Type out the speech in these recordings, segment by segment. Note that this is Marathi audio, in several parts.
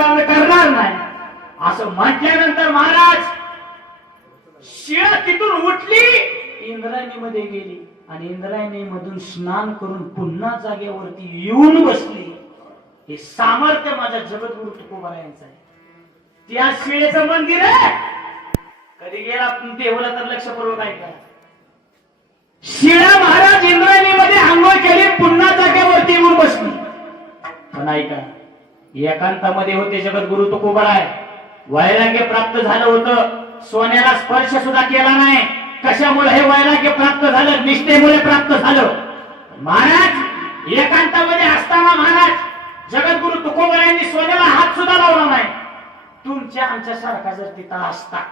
काम करणार नाही असं म्हटल्यानंतर महाराज शिळा तिथून उठली, इंद्रायणीमध्ये गेली आणि इंद्रायणी मधून स्नान करून पुन्हा जागेवरती येऊन बसली. हे सामर्थ्य माझ्या जगद्गुरु तुकोबारायांचं आहे. त्या शिळेचं मंदिर आहे. कधी गेला देवाला तर लक्षपूर्वक ऐका. शिळा महाराज इंद्रायणीमध्ये आंघोळ केली, पुन्हा जागेवरती येऊन बसली. पण ऐका, एकांतामध्ये होते जगद्गुरु तुकोबाराय. वैराग्य प्राप्त झालं होतं, सोन्याला स्पर्श सुद्धा केला नाही. कशामुळे हे वैराग्य प्राप्त झालं? निष्ठेमुळे प्राप्त झालं. महाराज एकांतामध्ये असताना महाराज जगद्गुरु तुकोबारायांनी सोन्याला हात सुद्धा लावला नाही. तुमच्या आमच्या सारखा जर तिथं असता,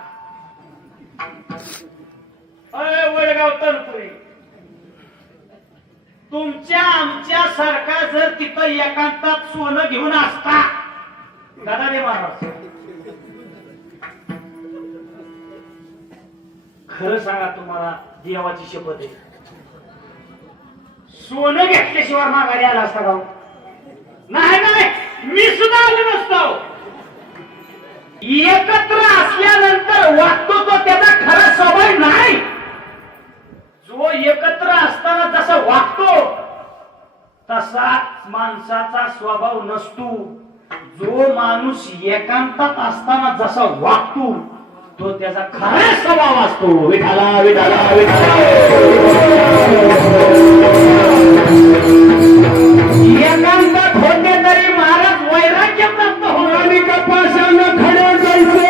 वडगाव तनपुरे, तुमच्या आमच्या सारखा जर तिथं एकांतात सोनं घेऊन असता, दादा रे महाराज खरं सांगा, तुम्हाला देवाची शपथ आहे, सोनं घेतल्याशिवाय माघारी आला असता का? नाही नाही, मी सुद्धा आलो नसतो. एकत्र असल्यानंतर वागतो तो त्याचा खरा स्वभाव नाही. जो एकत्र असताना जसा वागतो तसा माणसाचा स्वभाव नसतो. जो माणूस एकांतात असताना जसा वागतो तो त्याचा खरा स्वभाव असतो. विठाला विठाला विठाला. एकांतात होते तरी महाराज वैराग्य प्राप्त होणार. कपाशानं खड्या जायचे,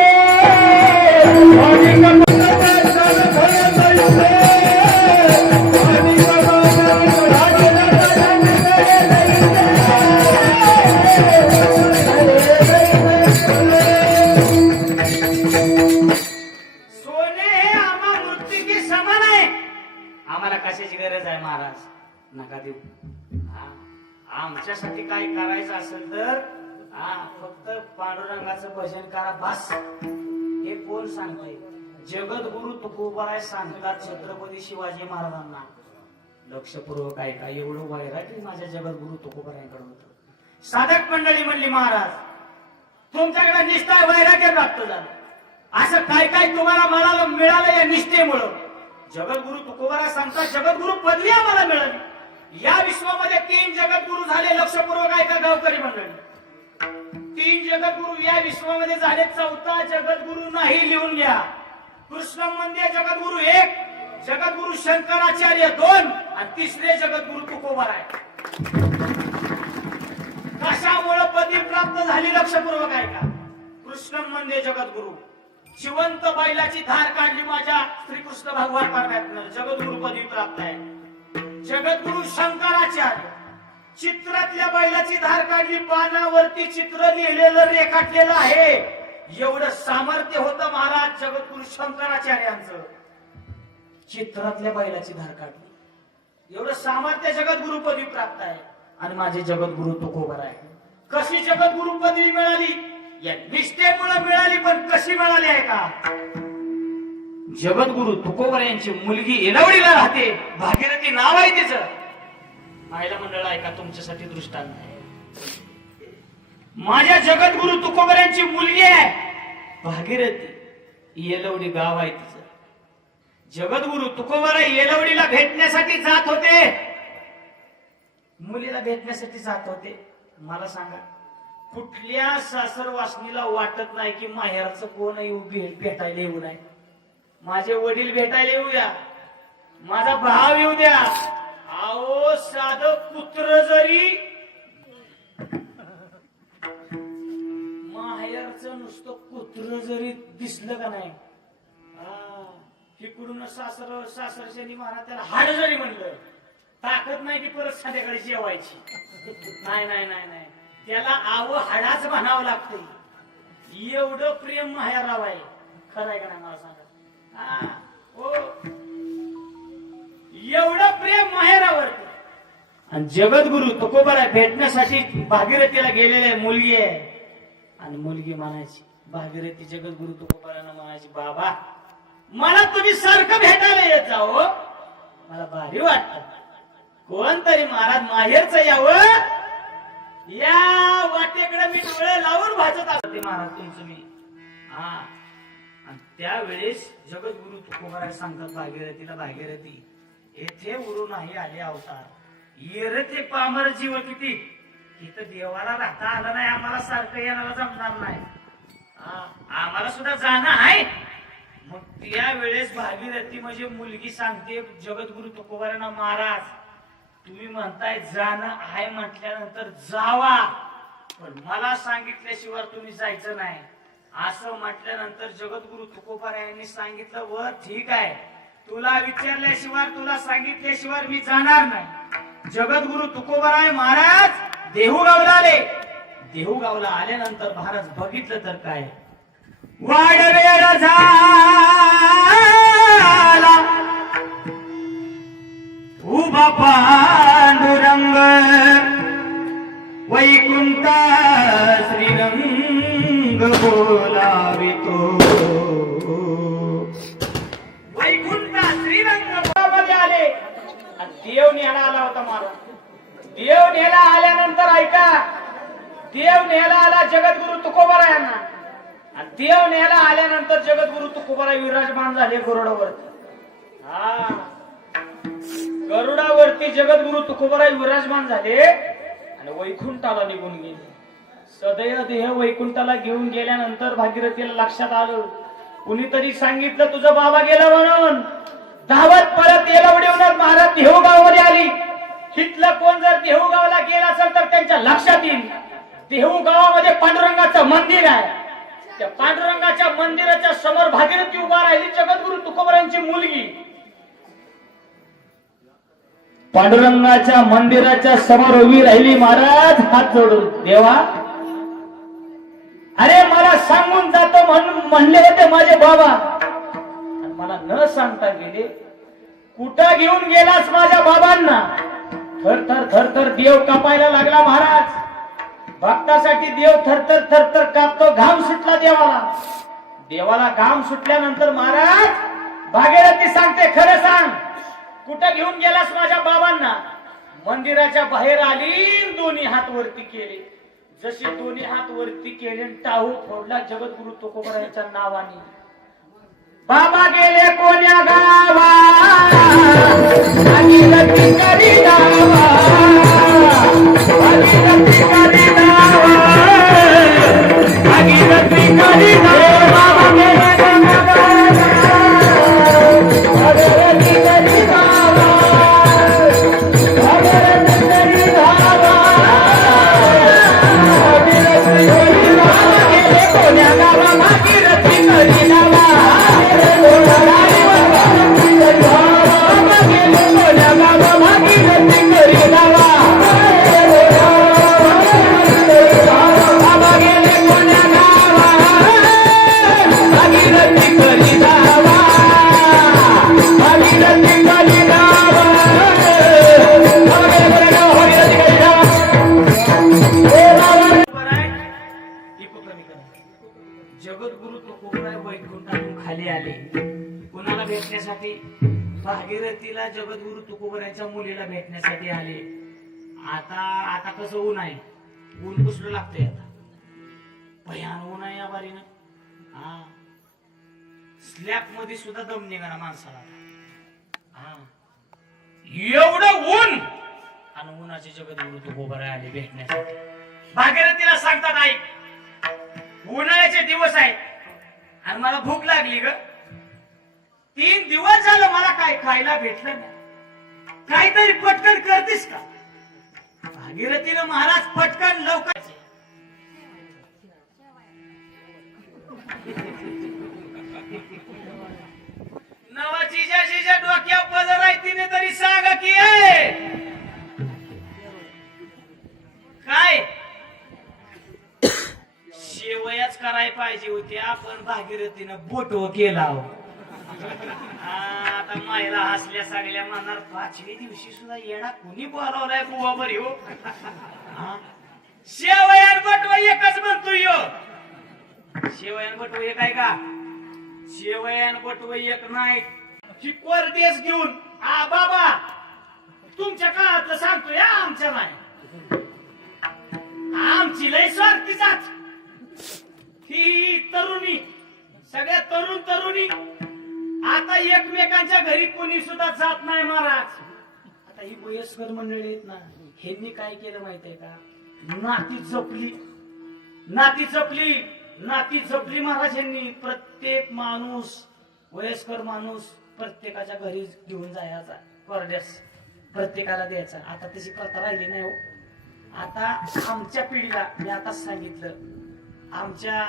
नका देऊ. आमच्यासाठी काय करायचं असेल तर फक्त पांडुरंगाचं भजन करा बस. हे कोण सांगतंय? जगद्गुरु तुकोबाराय सांगतात छत्रपती शिवाजी महाराजांना. लक्षपूर्वक ऐका, एवढं वैराग्य माझ्या जगद्गुरु तुकोबारायांकडे होतं. साधक मंडळी म्हणली, महाराज तुमच्याकडे निष्ठा वैराग्य प्राप्त झालं. असं काय काय तुम्हाला मिळालं या निष्ठेमुळं. जगद्गुरु तुकोबाराय सांगतात जगद्गुरु पदवी आम्हाला मिळाली. या विश्वामध्ये 3 जगद्गुरु झाले. लक्षपूर्वक ऐका गावकरी मंडळी, 3 जगद्गुरु या विश्वामध्ये झाले. 4था जगद्गुरु नाही, लिहून घ्या. कृष्ण मंदिर जगद्गुरु 1, जगद्गुरु शंकराचार्य 2 आणि 3रे जगद्गुरु तुकोबाराय. कशामुळे पदवी प्राप्त झाली? लक्षपूर्वक ऐका. कृष्ण मंदिर जगद्गुरु जिवंत बैलाची धार काढली माझ्या श्रीकृष्ण भगवान पारण्यातनं, जगद्गुरु पदवी प्राप्त आहे. जगद्गुरु शंकराचार्य चित्रातल्या बैलाची धार काढली, पानावरती चित्र लिहिलेलं रेखाटलेलं आहे. एवढं सामर्थ्य होतं महाराज जगद्गुरु शंकराचार्यांचं. चित्रातल्या बैलाची धार काढली, एवढं सामर्थ्य जगद्गुरु पदवी प्राप्त आहे. आणि माझे जगद्गुरु तुकोबाराय. कशी जगद्गुरु पदवी मिळाली? या निष्ठेमुळे मिळाली. पण कशी मिळाली आहे का? जगद्गुरु तुकोबारायांची मुलगी येलवडीला राहते, भागीरथी नाव आहे तिचं. महिला मंडळ ऐका, तुमच्यासाठी दृष्टांत आहे. माझ्या जगद्गुरु तुकोबारायांची मुलगी आहे भागीरथी, येलवडी गाव आहे तिचं. जगद्गुरु तुकोबाराय येलवडीला भेटण्यासाठी जात होते, मुलीला भेटण्यासाठी जात होते. मला सांगा, कुठल्या सासर वासनीला वाटत नाही की माहेरचं कोण येऊ भेटायला येऊ नये? माझे वडील भेटायला येऊ द्या, माझा भाव येऊ द्या. अहो साध पुत्र जरी माहेरचं नुसतं कुत्र जरी दिसलं का नाही, इकडून सासरच्यानी महाराज त्याला हाड जरी म्हणलं, ताकद नाही की परत संध्याकाळी जेवायची. नाही नाही नाही नाही, त्याला आव हाडाच म्हणावं लागतं. एवढं प्रेम माहेराव आहे. खरं आहे का नाही मला सांगा? हो, एवढं प्रेम माहेरावर. आणि जगद्गुरु तुकोबाराय भेटण्यासाठी भागीरथीला गेलेले मुलगी आहे. आणि मुलगी म्हणायची, भागीरथी जगद्गुरु तुकोबारायांना म्हणायची, बाबा मला तुम्ही सारखं भेटायला येत जाओ, मला भारी वाटत. कोणतरी महाराज माहेरचं यावं, या वाटेकडे मी डोळे लावून भाजत असते महाराज तुमचं मी. हा आणि त्यावेळेस जगद्गुरु तुकोबाराय सांगतात भागीरथीला, भागीरथी येथे उरू नाही आले अवतार, येरते पामर जीव किती, इथं देवाला राहता आलं नाही, आम्हाला सारखं येणारा जमणार नाही, आम्हाला सुद्धा जाणं आहे. मग त्यावेळेस भागीरथी म्हणजे मुलगी सांगते जगद्गुरु तुकोबारायांना, महाराज तुम्ही म्हणताय जाणं आहे म्हटल्यानंतर जावा, पण मला सांगितल्याशिवाय तुम्ही जायचं नाही. असं म्हटल्यानंतर जगद्गुरु तुकोबारायांनी सांगितलं, वर ठीक आहे, तुला विचारल्याशिवाय तुला सांगितल्याशिवाय मी जाणार नाही. जगद्गुरु तुकोबाराय महाराज देहूगावला आले. देहूगावला आल्यानंतर महाराज बघितलं तर काय, वाडवेळ झाला उभा पांडुरंग, वैकुंठ श्रीरंग बोलावितो, वैकुंठ श्रीरंग मध्ये आले. देव न्यायला आला होता महाराज. देव न्यायला आल्यानंतर ऐका, देव न्यायला आला जगद्गुरु तुकोबारायांना, आणि देव न्यायला आल्यानंतर जगद्गुरु तुकोबाराय विराजमान झाले गरुडावरती. गरुडावरती जगद्गुरु तुकोबाराय विराजमान झाले आणि वैकुंठाला निघून गेले. सदैव देह वैकुंठाला घेऊन गेल्यानंतर भागीरथीला लक्षात आलं, कुणीतरी सांगितलं तुझा बाबा गेला म्हणून. धावत परत येलवडीवरून महाराज देहूगावमध्ये आली. तिथलं कोण जर देहूगावला गेला असेल तर त्यांच्या लक्षात येईल, देहूगावामध्ये पांडुरंगाचं मंदिर आहे. त्या पांडुरंगाच्या मंदिराच्या समोर भागीरथी उभा राहिली, जगद्गुरु तुकोबारायांची मुलगी. पांडुरंगाच्या मंदिराच्या समोर उभी राहिली. महाराज हात जोडून, देवा अरे मला सांगून जातो म्हणले होते माझे बाबा, आणि मला न सांगता गेले. कुठं घेऊन गेलास माझ्या बाबांना? थरथर थरथर देव कापायला लागला महाराज. भक्तासाठी देव थरथर थरथर कापतो. घाम सुटला देवाला. देवाला घाम सुटल्यानंतर महाराज भागीरथी सांगते, खरं सांग कुठं घेऊन गेलास माझ्या बाबांना? मंदिराच्या बाहेर आली, दोन्ही हात वरती केले. जसे दोन्ही हात वरती केले, टाहू फोडला जगद्गुरु तुकोबारायांच्या नावाने. बाबा गेले कोण्या गावा, भागीरथी करी दावा, भागीरथी करी दावा, भागीरथी करी दावा. बाबा गेले कोण्या गावा, भागीरथी करी दावा, भागीरथी करी दावा, भागीरथी करी दावा. गेले कोण्या गावा, भागीरथी करी दावा. जगद्गुरु तुकोबाराय वैकुंठातून खाली आले. कुणाला भेटण्यासाठी? भागीरथीला जगद्गुरु तुकोबारायच्या मुलीला भेटण्यासाठी आले. आता कसं ऊन आहे, ऊन पुसलं लागतंय. आता भयान ऊन आहे या बारीनं. स्लॅब मध्ये सुद्धा दम निघाला माणसाला. एवढं ऊन, आणि उन्हाचे जगद्गुरु तुकोबाराय आले भेटण्यासाठी. भागीरथीला सांगतात, ऐक उन्हाळ्याचे दिवस आहेत आणि मला भूक लागली ग. 3 दिवस झालं मला काय खायला भेटलं नाही, काहीतरी पटकन करतेस का? भागीरथीनं महाराज पटकन लवकर नवाजीच्या डोक्या पदर आहे, तिने तरी सांगा की काय शेवयाच करायला पाहिजे होती. आपण भागीरथीनं बोटो केला. आता मायला हसल्या सगळ्या म्हणणार, 5व्या दिवशी सुद्धा येणार कुणी बोलावलाय बुवा बरी हो. शेवयान बटव एकच म्हणतो यो. शेवयान बटव एक आहे का? शेवयान बटव एक नाही. चिकोर देश घेऊन बाबा तुमच्या काळातलं सांगतो या, आमच्या नाही. आमची लय स्वार्थी जात ही तरुणी, सगळ्या तरुणी आता एकमेकांच्या घरी कोणी सुद्धा जात नाही महाराज. आता ही वयस्कर मंडळी आहेत ना, ह्यांनी काय केलं माहितीये का, नाती जपली महाराज यांनी. प्रत्येक माणूस, वयस्कर माणूस प्रत्येकाच्या घरी घेऊन जायचा, परदेश प्रत्येकाला द्यायचा. आता तशी प्रथा राहिली नाही हो. आता आमच्या पिढीला मी आताच सांगितलं, आमच्या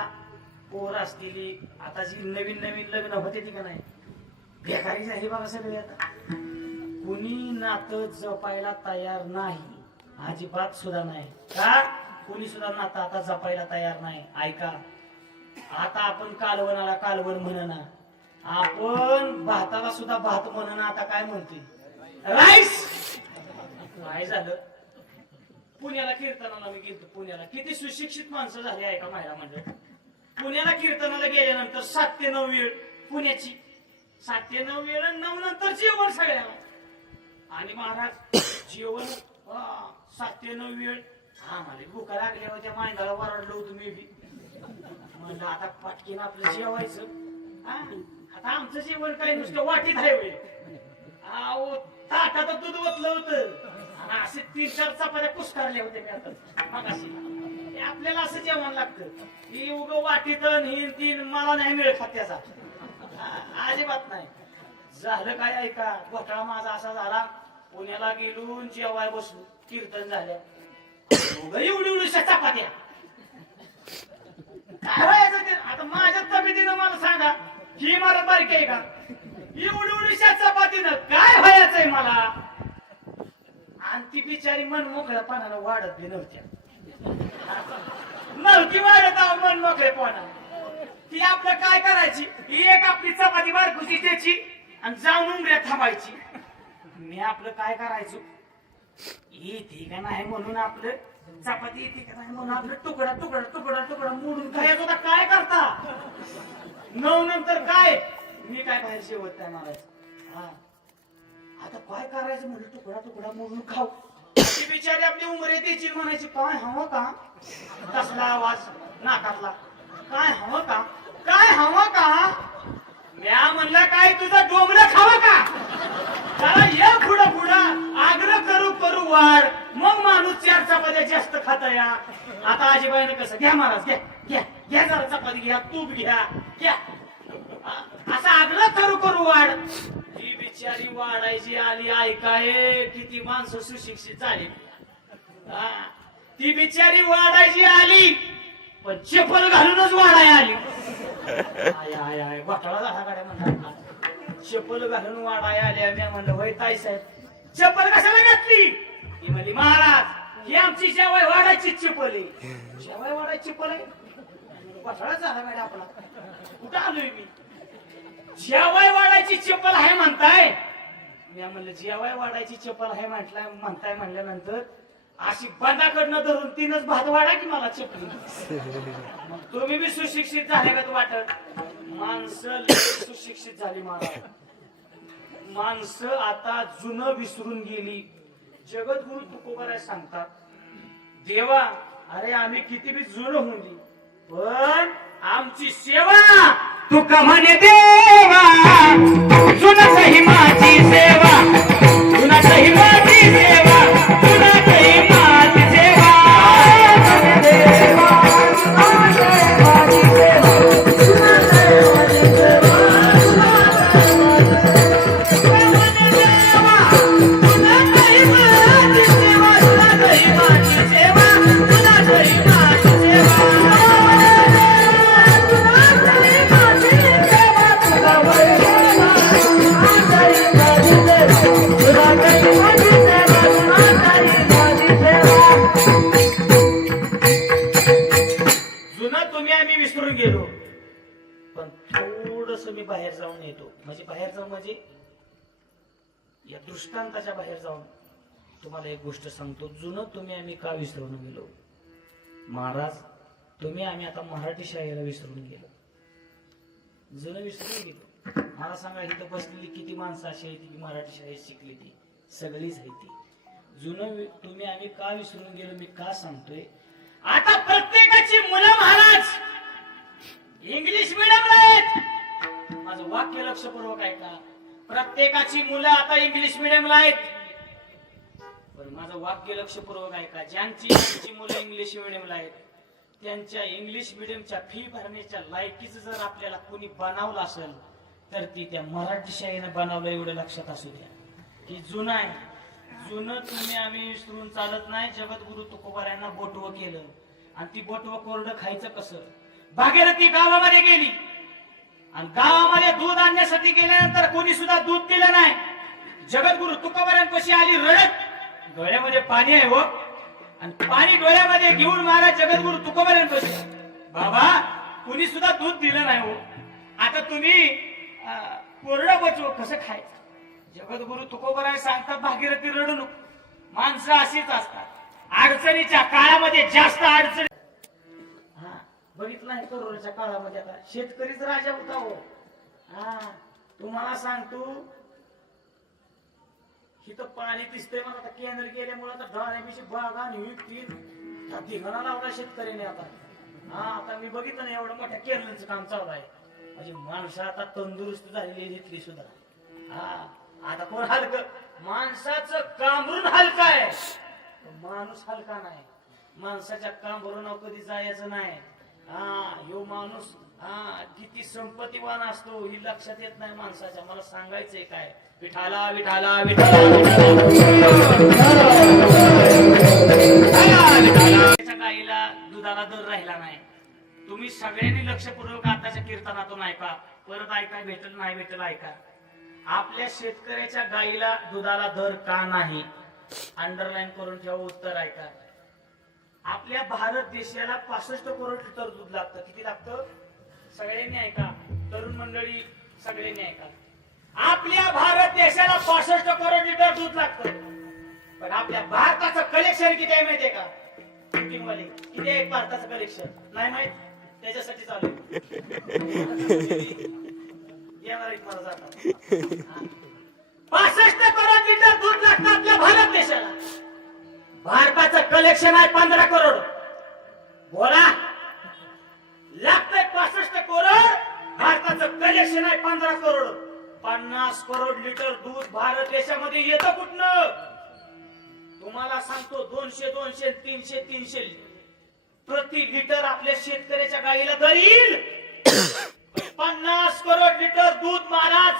पोर असलेली आता जी नवीन लग्न होते ती का नाही, बेकारी झाली बघा सगळे. आता कुणी नातं जपायला तयार नाही, अजिबात सुद्धा नाही. का कुणी सुद्धा नातं आता जपायला तयार नाही. ऐका, आता आपण कालवणाला कालवण म्हणना, आपण भाताला सुद्धा भात म्हणना. आता काय म्हणते, राईस. काय झालं, पुण्याला कीर्तनाला मी गेलो. पुण्याला किती सुशिक्षित माणसं झाली आहे का महिला मंडळ. पुण्याला कीर्तनाला गेल्यानंतर 7 ते 9 वेळ पुण्याची, 7 ते 9 वेळ, 9 नंतर जेवण सगळ्याला. आणि महाराज जेवण 7 ते 9 वेळ. आम्हाला भुका लागल्या होत्या, मांडाला वरडलो होतो मी बी. म्हणलं आता पटकीन आपलं जेवायचं. आता आमचं जेवण काय नुसतं वाटीत आहे वेळ. अहो ताटात दूध ओतलं होतं आणि असे 3-4 चपात्या कुस्कारल्या होत्या मी आता मगाशी. आपल्याला असं जेवण लागतं, ही उग वाटीत हिन तीन मला नाही मिळत खात्याचा, अजिबात नाही. झालं काय, ऐका, घोटाळा माझा असा झाला. पुण्याला गेलो, जेवाय बसलो, कीर्तन झाल्या, एवढी चपात्या. काय व्हायचं ते आता माझ्या तब्येतीनं मला सांगा, ही मला बारीक आहे का, एवढी चपातीनं काय व्हायचंय मला. आणि ती बिचारी मन मोकळ्या पानाला वाढत बी नव्हती वाढत मन मोकळेपणा. ती आपलं काय करायची, एक आपली चपाती बारकुची त्याची आणि जाऊन उमऱ्या थांबायची. मी आपलं काय करायचो, येते का नाही म्हणून आपलं चपाती येते का नाही म्हणून आपलं तुकडा मोडून खायचो. होता काय करता 9 नंतर काय, मी काय बाहेर शेवट काय मारायचं. आता काय करायचं म्हणजे तुकडा मोडून खाऊ. ती बिचारी आपली उमर येते म्हणायची, काय हवं का, कसला आवाज नाकातला, काय हवं का. म्या म्हणलं काय तुझं डोंबलं खावं का, त्याला ये पुढं आग्रह करू वाढ, मग माणूस 4 चपात्या जास्त खाता या. आता आजीबाईने कसं, घ्या महाराज घ्या जरा चपाती घ्या, तूप घ्या असा आग्रह करू वाढ. ती बिचारी वाढायची आली. ऐकाय किती माणसं सुशिक्षित झाली. ती बिचारी वाढायची आली, पण चप्पल घालूनच वाढाय आली. आय घोटाळा झाला गाड्या म्हणतात, चप्पल घालून वाढाय आली. मी म्हणलं, होय ताई साहेब चप्पल कशाला घातली. ती म्हणली, महाराज ही आमची जेवाय वाढायची चप्पल आहे. जेवाय वाढायची चप्पल आहे, घोटाळा झाला गाड्या आपला. कुठं आलोय मी, जेवाय वाढायची चप्पल आहे म्हणताय. मी म्हणलं जेवाय वाढायची चप्पल आहे म्हणताय म्हणल्यानंतर अशी बंदाकडनं धरून 3च भात वाढा की मला चपली. मग तुम्ही बी सुशिक्षित झाले का वाटत. माणसं सुशिक्षित झाली महाराज. माणसं आता जुनं विसरून गेली. जगद्गुरु तुकोबाराय सांगतात, देवा अरे आम्ही किती बी जुनं होऊन गेली, पण आमची सेवा तुका म्हणे देवा. जुनाचही माझी सेवा, जुनाचही माझी सेवा, जुनाचही माझी सेवा. मी बाहेर जाऊन येतो. म्हणजे या दृष्टांताच्या बाहेर जाऊन तुम्हाला एक गोष्ट सांगतो. जुनं तुम्ही आम्ही का विसरून गेलो महाराज. तुम्ही आम्ही आता मराठी शाळेला विसरून गेलो, जुनं विसरून गेलो. मला सांगा, इथं बसलेली किती माणसं अशी आहे की मराठी शाळेत शिकली, ती सगळीच आहे ती. जुनं तुम्ही आम्ही का विसरून गेलो मी का सांगतोय. आता प्रत्येकाची मुलं महाराज इंग्लिश मिडियमला आहेत. माझं वाक्य लक्षपूर्वक ऐका. प्रत्येकाची मुलं आता इंग्लिश मिडियमला आहेत. पण माझं वाक्य लक्षपूर्वक ऐका. ज्यांची मुलं इंग्लिश मिडियमला आहेत त्यांच्या इंग्लिश मिडियमच्या फी भरण्याच्या लायकीचं जर आपल्याला कोणी बनवलं असेल तर ती त्या मराठी शाळेनं बनवलं, एवढं लक्षात असू द्या. ही जुनं आहे. जुनं तुम्ही आम्ही विसरून चालत नाही. जगद्गुरु तुकोबारायांना बोटवं केलं आणि ती बोटवं कोरडं खायचं कसं. भागीरथी गावामध्ये गेली आणि गावामध्ये दूध आणण्यासाठी गेल्यानंतर कोणी सुद्धा दूध दिलं नाही. जगद्गुरु तुकोबारायांपाशी आली रडत. डोळ्यामध्ये पाणी आहे हो, आणि पाणी डोळ्यामध्ये घेऊन महाराज जगद्गुरु तुकोबारायांपाशी, बाबा कुणी सुद्धा दूध दिलं नाही हो, आता तुम्ही कोरडं बचव कसं खायचं. जगद्गुरु तुकोबाराय सांगतात भागीरथी रडू नको. माणसं अशीच असतात. अडचणीच्या काळामध्ये जास्त अडचणी. हा बघितलं आहे कोरोनाच्या काळामध्ये आता शेतकरीच राजा होता हो. हा तुम्हाला सांगतो इथं पाणी दिसतंय मला. आता केंद्र गेल्यामुळे आता ढाण्यापेक्षा बागा निघतील धिंगाणा लावला शेतकऱ्याने आता. हा आता मी बघितलं ना एवढं मोठ्या केरळचं काम चालू आहे. म्हणजे माणसं आता तंदुरुस्त झालेली इथली सुद्धा. हा आता कोण हलकं. माणसाचं कांबरून हलका आहे, माणूस हलका नाही. माणसाच्या कांबरून कधी जायचं नाही. हा ह्यो माणूस किती संपत्तीवान असतो ही लक्षात येत नाही माणसाच्या. मला सांगायचंय काय, विठाला विठाला विठाला गाईला दुधाला दर राहिला नाही. तुम्ही सगळ्यांनी लक्षपूर्वक आताच्या कीर्तनातून ऐका, परत ऐका, भेटल नाही भेटल ऐका. आपल्या शेतकऱ्याच्या गाईला दुधाला दर का नाही, अंडरलाईन करून ठेवा. उत्तर ऐका. आपल्या भारत देशाला 65 करोड लिटर दूध लागतं. किती लागतं सगळ्यांनी ऐका. तरुण मंडळी सगळ्यांनी ऐका. आपल्या भारत देशाला 65 करोड लिटर दूध लागतं. पण आपल्या भारताचं कलेक्शन किती आहे माहितीये का. वाले किती आहे भारताचं कलेक्शन नाही माहित. त्याच्यासाठी चालू येणार मला जातात. 65 करोड लिटर दूध लागतं आपल्या भारत देशाला. भारताचं कलेक्शन आहे 15 करोड. बोला लागतंय 65 करोड. भारताचं कलेक्शन आहे 15 करोड. 50 करोड लिटर दूध भारत देशामध्ये येतं कुठनं. तुम्हाला सांगतो 200 200 300 300 प्रति लिटर आपल्या शेतकऱ्याच्या गाईला दर येईल. 50 करोड लिटर दूध महाराज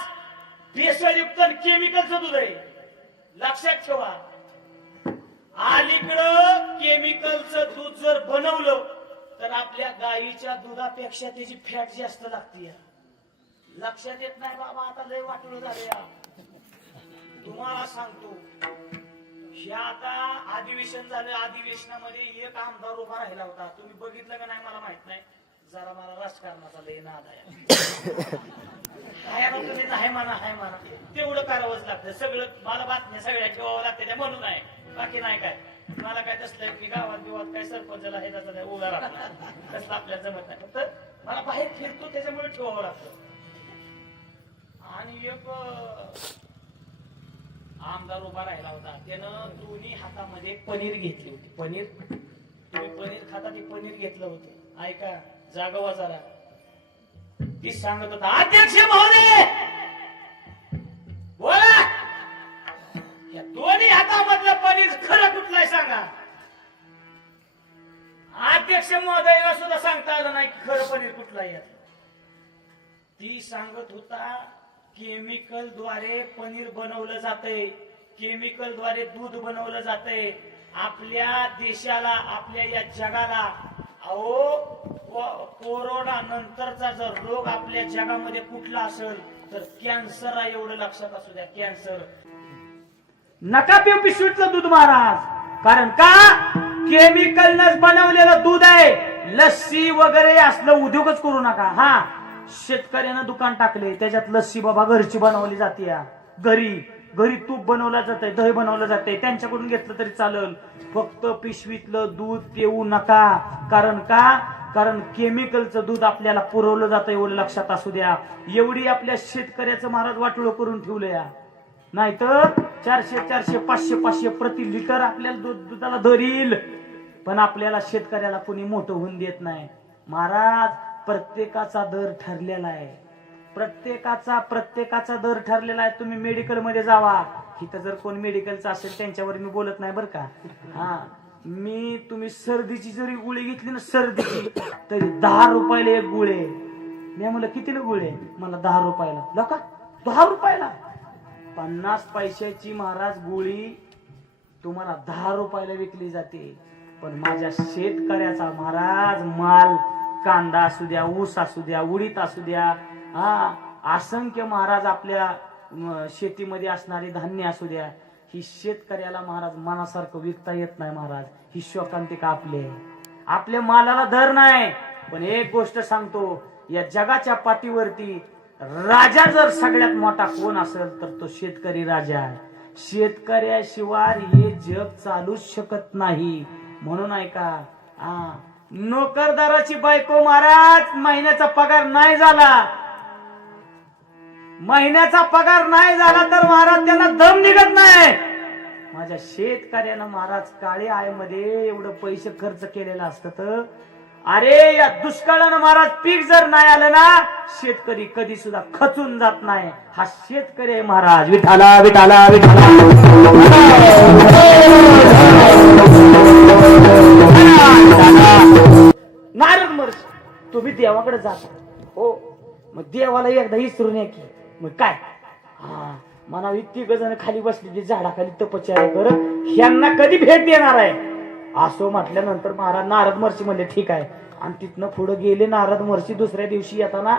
भेसळयुक्त केमिकलचं दूध आहे. लक्षात ठेवा. अलीकडं केमिकलचं दूध जर बनवलं तर आपल्या गाईच्या दुधापेक्षा त्याची फॅट जास्त लागते. लक्षात येत नाही बाबा. आता लय वाटलं झालं या. तुम्हाला सांगतो हे आता अधिवेशन झालं. अधिवेशनामध्ये एक आमदार उभा राहिला होता. तुम्ही बघितलं का नाही मला माहित नाही. जरा मला राजकारणाचा लय नाद आहे. तुम्ही नाही म्हणा हाय म्हणा तेवढं करावंच लागतं. सगळं मला बातम्या सगळ्या ठेवावं लागते त्या म्हणून आहे. बाकी नाही काय. मला काय तसलं की गावात बिवात काय सरपंचाला हे त्याचा उभा राहणार तसलं आपल्याला जमत नाही. फक्त मला बाहेर फिरतो त्याच्यामुळे ठेवावं लागतं. आणि एक आमदार उभा राहिला होता. त्यानं दोन्ही हातामध्ये पनीर घेतली होती. पनीर तुम्ही पनीर खाता ते पनीर घेतलं होतं. ऐका जागवा जरा. ती सांगत होता अध्यक्ष महोदय बोला या दोन्ही हातामधलं पनीर खरं कुठलं आहे सांगा. अध्यक्ष महोदयाला सुद्धा सांगता आलं नाही खरं पनीर कुठलं आहे. ती सांगत होता केमिकल द्वारे पनीर बनवलं जातंय. केमिकल द्वारे दूध बनवलं जातंय. आपल्या देशाला आपल्या या जगाला अहो कोरोना नंतरचा जर रोग आपल्या जगामध्ये कुठला असेल तर कॅन्सर आहे. एवढं लक्षात असू द्या. कॅन्सर. नका पिऊ पिशवीतलं दूध महाराज. कारण का केमिकलनंच बनवलेलं दूध आहे. लस्सी वगैरे असलं उद्योगच करू नका. हा शेतकऱ्यानं दुकान टाकले त्याच्यात लस्सी बाबा घरची बनवली जाते. घरी तूप बनवलं जातंय, दही बनवलं जातंय. त्यांच्याकडून घेतलं तरी चालेल. फक्त पिशवीतलं दूध पिऊ नका. कारण का कारण केमिकलचं दूध आपल्याला पुरवलं जातं. एवढं लक्षात असू द्या. एवढी आपल्या शेतकऱ्याचं महाराज वाटोळं करून ठेवलं या. नाहीतर 400 400 500 500 प्रति लिटर आपल्याला दुधाला दर येईल. पण आपल्याला शेतकऱ्याला कोणी मोठं होऊन देत नाही महाराज. प्रत्येकाचा दर ठरलेला आहे, प्रत्येकाचा दर ठरलेला आहे. तुम्ही मेडिकल मध्ये जावा, इथं जर कोण मेडिकलचं असेल त्यांच्यावर मी बोलत नाही बरं का. हा, तुम्ही सर्दीची जरी गोळी घेतली ना सर्दीची, तरी 10 रुपयाला एक गोळी. मी म्हणलं कितीला गोळी? मला 10 रुपयाला. लोका 10 रुपयाला 50 पैशाची महाराज गोळी तुम्हाला 10 रुपयाला विकली जाते. पण माझ्या शेतकऱ्याचा महाराज माल, कांदा असू द्या, ऊस असू द्या, उडीद असू द्या, असंख्य महाराज आपल्या शेतीमध्ये असणारे धान्य असू द्या, ही शेतकऱ्याला महाराज मनासारखं विकता येत नाही महाराज. ही शोकांतिका आपल्या मालाला दर नाही. पण एक गोष्ट सांगतो, या जगाच्या पाठीवरती राजा जर सगळ्यात मोठा कोण असेल तर तो शेतकरी राजा आहे. शेतकऱ्याशिवाय हे जग चालूच शकत नाही. म्हणून ऐका, नोकरदाराची बायको महाराज महिन्याचा पगार नाही झाला, तर महाराज त्यांना दम निघत नाही. माझ्या शेतकऱ्यानं महाराज काळे आयमध्ये एवढं पैसे खर्च केलेलं असतं. अरे या दुष्काळानं महाराज पीक जर नाही आलं ना, शेतकरी कधी सुद्धा खचून जात नाही. हा शेतकरी आहे महाराज. विठाला विठाला विठाला. नारद महर्षी, तुम्ही देवाकडे जाता हो, मग देवाला एकदा विसरून या की. मग काय, मला इतकी गजन खाली बसलेली झाडाखाली तपश्चर्या करत, ह्यांना कधी भेट देणार आहे असं म्हटल्यानंतर महाराज नारद महर्षी म्हणले ठीक आहे. आणि तिथनं पुढे गेले नारद महर्षी. दुसऱ्या दिवशी येताना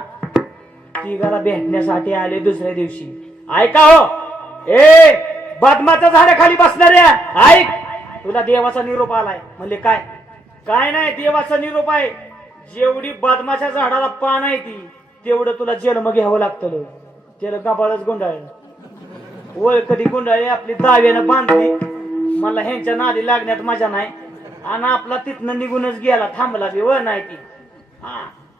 तिघाला भेटण्यासाठी आले. दुसऱ्या दिवशी, ऐका हो ए बदमाच्या झाडाखाली बसणाऱ्या, ऐक, तुला देवाचा निरोप आलाय. म्हणले काय? काय नाही, देवाचा निरोप आहे. जेवढी बदमाच्या झाडाला पान आहे ती तेवढं तुला जन्म घ्यावं लागतं. त्याला गबाळच गुंडाळलं, वळ कधी गुंडाळी आपली दाव्यानं बांधली. मला ह्यांच्या नादी लागण्यात मजा नाही. आणि आपला तिथनं निघूनच गेला, थांबला बी व नाही ती.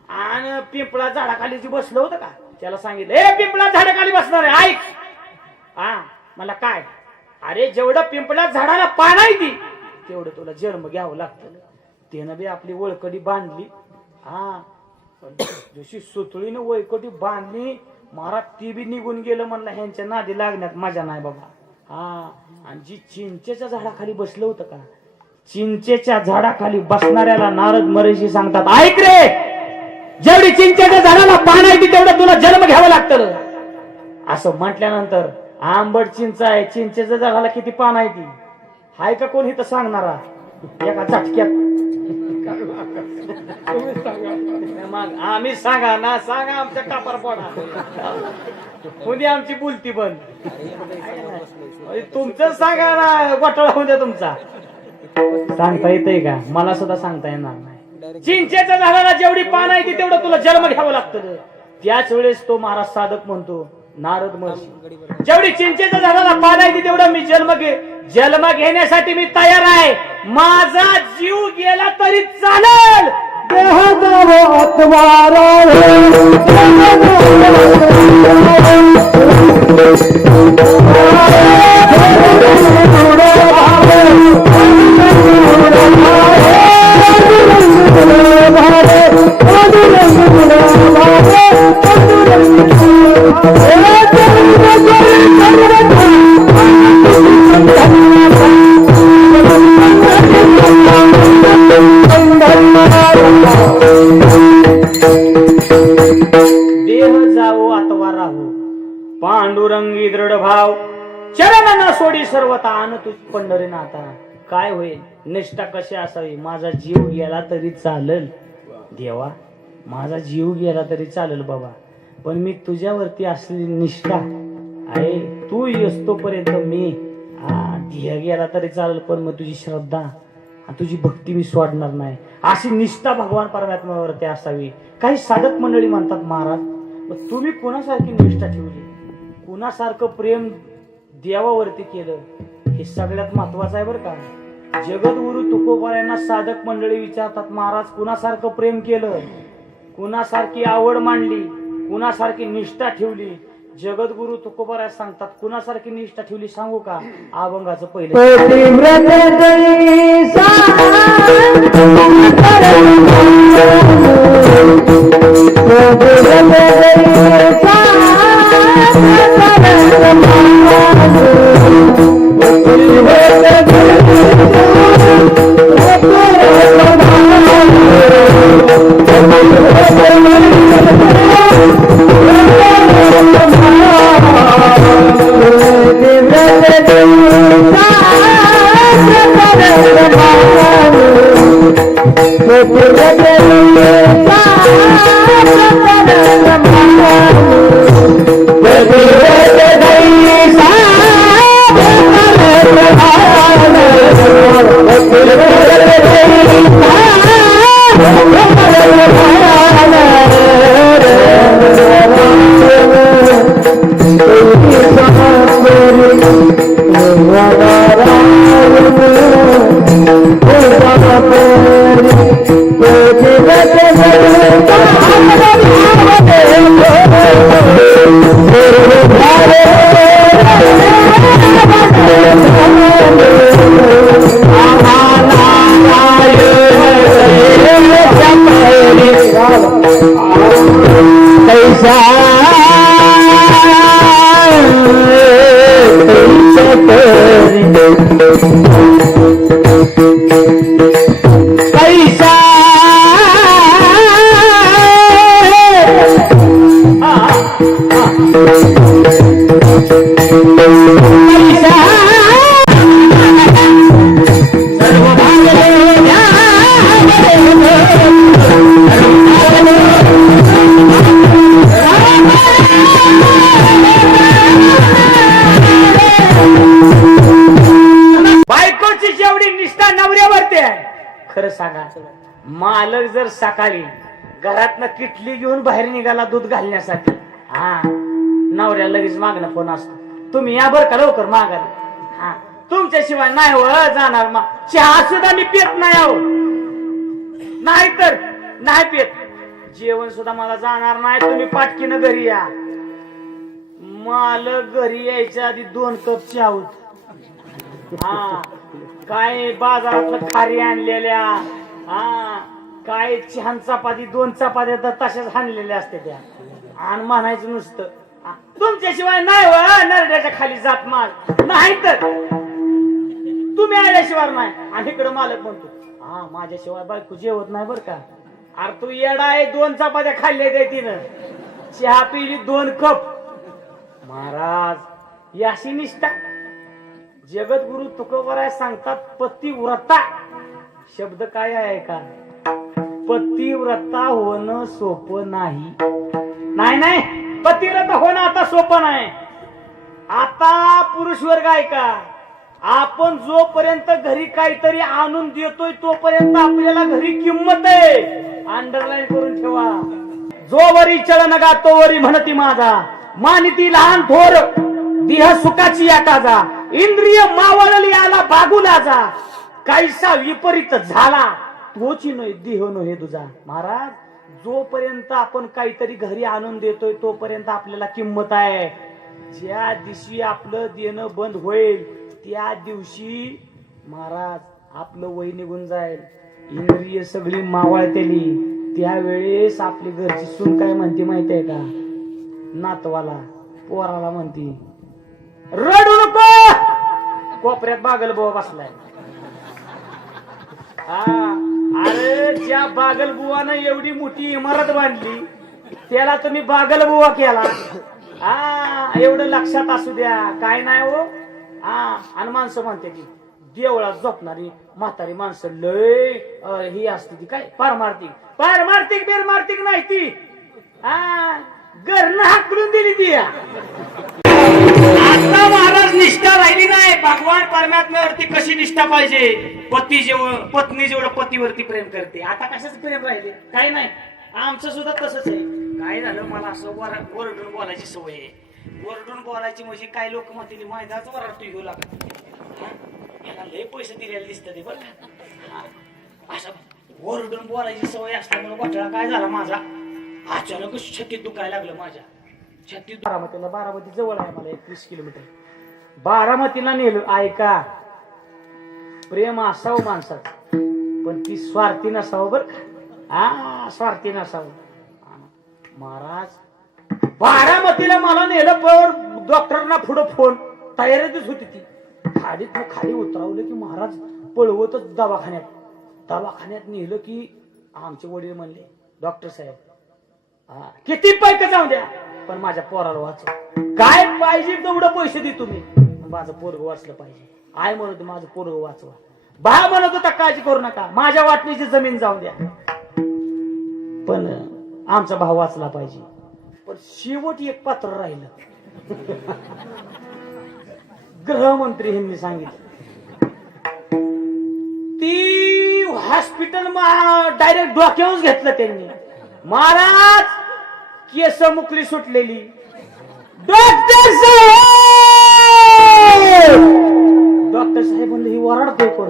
आणि पिंपळा झाडाखाली जी बसलं होतं का, त्याला सांगितलं ए पिंपळा झाडाखाली बसणार आहे, ऐक. मला काय? अरे जेवढं पिंपळा झाडाला पान आहे ती तेवढं तुला जन्म घ्यावं लागतं. त्यानं बी आपली वळकडी बांधली. जशी सुतळीनं वळकडी बांधली महाराज, ती बी निघून गेलं. म्हणलं ह्यांच्या नादी लागण्यात मजा नाही बाबा. आणि जी चिंचेच्या झाडाखाली बसलं होतं का, चिंचेच्या झाडाखाली बसणाऱ्याला नारद महर्षी सांगतात, ऐक रे, जेवढी चिंचेच्या झाडाला पान आहे तेवढं तुला जन्म घ्यावं लागतं. असं म्हटल्यानंतर आंबट चिंच आहे, चिंचेच्या झाडाला किती पान आहे ती हाय का कोण इथं सांगणारा एका झटक्यात? मग आम्ही सांगा ना, सांगा आमच्या कापार पडा, कोणी आमची बोलती बंद. तुमचं सांगा ना, घोटाळा होऊ द्या तुमचा. सांगता येतंय का? मला सुद्धा सांगता येणार नाही. चिंचेच्या झाडाला जेवढी पान आहे ती तेवढं तुला जन्म घ्यावं लागतं. त्याच वेळेस तो महाराज साधक म्हणतो, नारद महर्षी, जेवढी चिंचेच्या झाडाला पान आहे ती तेवढं मी जन्म घेण्यासाठी मी तयार आहे. माझा जीव गेला तरी चालेल. देह जाओ अथवा राहू, पांडुरंगी दृढ भाव, चरण न सोडी सर्वता आन तुझ पंढरीनाथा. काय होईल? निष्ठा कशी असावी? माझा जीव गेला तरी चालेल देवा, माझा जीव गेला तरी चालेल बाबा, पण मी तुझ्यावरती असलेली निष्ठा आहे, तू येतोपर्यंत मी ध्येय गेला तरी चालेल, पण मग तुझी श्रद्धा तुझी भक्ती मी सोडणार नाही. अशी निष्ठा भगवान परमात्म्यावरती असावी. काही साधक मंडळी म्हणतात, महाराज तुम्ही कोणासारखी निष्ठा ठेवली, कुणासारखं प्रेम देवावरती केलं, हे सगळ्यात महत्वाचं आहे बरं का. जगद्गुरु तुकोबारायांना साधक मंडळी विचारतात, महाराज कुणासारखं प्रेम केलं, कुणासारखी आवड मांडली, कुणासारखी निष्ठा ठेवली. जगद्गुरु तुकोबाराय सांगतात कुणासारखी निष्ठा ठेवली सांगू का? अभंगाचं पहिलं खरं सांगा, मालक जर सकाळी घरातनं किटली घेऊन बाहेर निघाला दूध घालण्यासाठी, हा नवऱ्या लगेच मागणं फोन असतो, तुम्ही या बर का लवकर मागायला. हा तुमच्याशिवाय नाही हो जाणार. चहा सुद्धा मी पित नाही आहो, नाही तर नाही पित. जेवण सुद्धा मला जाणार नाही, तुम्ही पाटकीनं घरी या. मालक घरी यायच्या आधी 2 कप चहा होत. हा काय बाजारातलं खारी आणलेल्या, हा काय छान चपाती 2 चपात्या तर तशाच आणलेल्या असते त्या, आणि म्हणायचं नुसतं तुमच्याशिवाय नाही हो नरड्याच्या खाली जात माल, नाही तर तुम्ही आल्याशिवाय नाही. आणि इकडे मालक म्हणतो हा माझ्याशिवाय बायको जेवत नाही बर का. अरे तू येडा आहे, 2 चपात्या खाल्ल्या त्या तिनं, चहा पिली 2 कप. महाराज याशी निष्ठा. जगद्गुरु तुकोबाराय सांगतात पतिव्रता शब्द काय आहे का? पतिव्रता होणं सोपं नाही. नाही नाही, पतिव्रता होणं आता सोपं नाही. आता पुरुष वर्ग आहे का, आपण जोपर्यंत घरी काहीतरी आणून देतोय तोपर्यंत आपल्याला घरी किंमत आहे. अंडरलाईन करून ठेवा. जो वरी चळन गा तो वरी म्हणती माझा, मानिती लहान थोर देह सुखाची याटाजा, इंद्रिय मावळली आला बागुला जा, काहीसा विपरीत झाला तोची नये देह नये तुझा. महाराज जोपर्यंत आपण काहीतरी घरी आणून देतोय तोपर्यंत आपल्याला किंमत आहे. ज्या दिवशी आपलं देणं बंद होईल त्या दिवशी महाराज आपलं वय निघून जाईल, इंद्रिय सगळी मावळतेली. त्यावेळेस आपली घरची सून काय म्हणते माहिती आहे का? नातवाला पोराला म्हणती रडू नको, कोपऱ्यात बागल बुवा बसलाय. अरे ज्या बागल बुवानं एवढी मोठी इमारत बांधली त्याला तुम्ही बागल बुवा केला. एवढं लक्षात असू द्या, काय नाही हो. आणि माणसं म्हणते की देवळात झोपणारी म्हातारी माणसं लय ही असते ती काय पारमार्थिक पारमार्थिक बेरमार्थिक नाही ती, घरनं हाकलून दिली ती. आता महाराज निष्ठा राहिली नाही. भगवान परमात्म्यावरती कशी निष्ठा पाहिजे, पत्नी जेवढं पतीवरती प्रेम करते. आता कशाच प्रेम राहिले, काही नाही. आमचं सुद्धा तसंच आहे. काय झालं, मला असं ओरडून बोलायची सवय आहे. ओरडून बोलायची म्हणजे काय लोक म्हणतील मैदाच वरडतो घेऊ लागत, ह्याला लय पैसे दिलेले दिसतात ते बरं का. असं ओरडून बोलायची सवय असल्यामुळे घोटाळा काय झाला माझा, अचानकच छातीत दुखायला लागलं माझ्या. बारामतीला, बारामती जवळ आहे मला 21 किलोमीटर. बारामतीला नेलं. ऐका, प्रेम असावं माणसात, पण ती स्वार्थी नसावं बर. स्वार्थी नसावं. महाराज बारामतीला मला नेलं, पण डॉक्टरना पुढं फोन, तयारीतच होती ती. खाली उतरवलं की महाराज पळवतच दवाखान्यात नेलं की आमचे वडील म्हणले, डॉक्टर साहेब किती पैसे जाऊ द्या, पण माझ्या पोराला वाचव. काय पाहिजे तेवढं पैसे दे तुम्ही, माझं पोरग वाचलं पाहिजे. आय म्हणत होते माझं पोरग वाचवा. बा म्हणत होता काळजी करू नका, माझ्या वाटणीची जमीन जाऊ द्या, पण आमचा भाव वाचला पाहिजे. पण शेवटी एक पात्र राहिलं. गृहमंत्री यांनी सांगितलं, ती हॉस्पिटल डायरेक्ट डोक्यावर घेतलं त्यांनी. महाराज केस मुकली सुटलेली. डॉक्टर साहेब म्हणले, ही वरडतोय कोण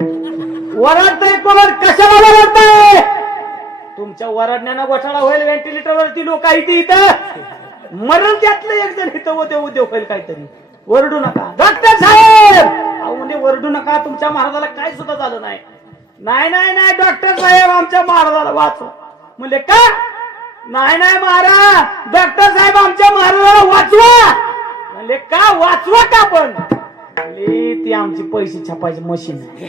कशाला वरडताय? तुमच्या वरडण्यानं घोटाळा होईल, व्हेंटिलेटरवरती लोक आहेत इथं, मरण त्यातलं एक जण इथं उद्योग होईल काहीतरी. वरडू नका डॉक्टर साहेब. अहो म्हणजे वरडू नका, तुमच्या महाराजाला काय सुद्धा झालं नाही. नाही डॉक्टर साहेब आमच्या महाराजाला वाचवा. म्हणले का? नाही महाराज, डॉक्टर साहेब आमच्या महाराजाला वाचवा. म्हणले का वाचवा का? पण ती आमची पैसे छापायची मशीन आहे.